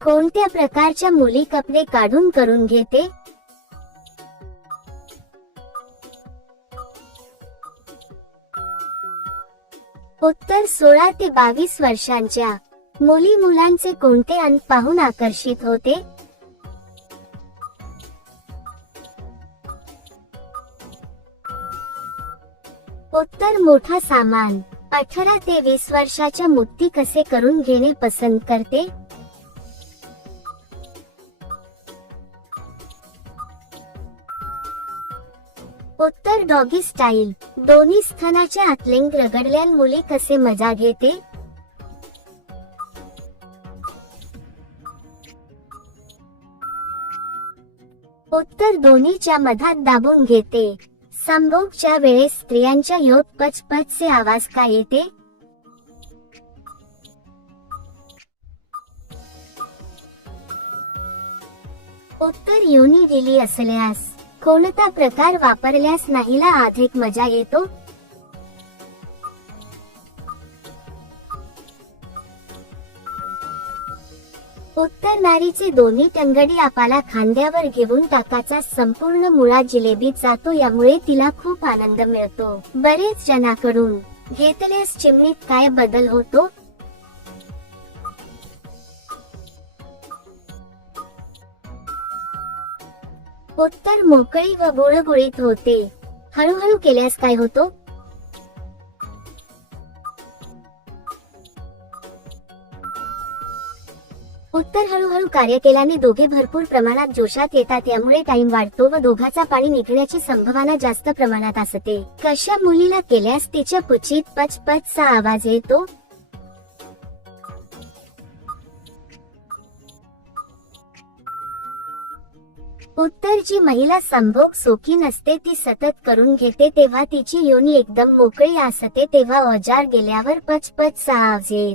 कोणत्या प्रकारच्या मुली कपडे काढून करून घेते? उत्तर 16 ते 22 वर्षांच्या. मुली मुलांचे कोणते अंग पाहून आकर्षित होते? उत्तर मोठा सामान. 18 ते 20 वर्षाच्या मुक्ती कसे करून घेणे पसंत करते? उत्तर डॉगी स्टाईल. दोन्ही स्तनाच्या आत लिंग रगडल्यान मुली कसे मजा घेते? उत्तर दोन्हीच्या मधात दाबून घेते. संभोगच्या वेळेस स्त्रियांच्या योत पचपचचे आवाज का येते? उत्तर योनी गेली असल्यास. कोणता प्रकार वापरल्यास नाहीला अधिक मजा येतो? उत्तर नारीचे दोन्ही टंगडी आपाला खांद्यावर घेऊन टाकाचा संपूर्ण मुळा जिलेबीत जातो, यामुळे तिला खूप आनंद मिळतो. बरेच जणांकडून घेतल्यास चिमणीत काय बदल होतो? उत्तर मोकळी व गुळगुळीत होते. हळूहळू केल्यास काय होतो? उत्तर हळूहळू कार्य केल्याने दोघे भरपूर प्रमाणात जोशात येतात, यामुळे टाइम वाढतो व दोघाचा पाणी निघण्याची संभावना जास्त प्रमाणात असते. कशा मुलीला केल्यास तिच्या पुचीत पचपचचा आवाज येतो? उत्तर जी महिला संभोग शौकीन असते ती सतत करून घेते तेव्हा तिची योनी एकदम मोकळी असते, तेव्हा औजार गेल्यावर पचपचचा आवाज येतो.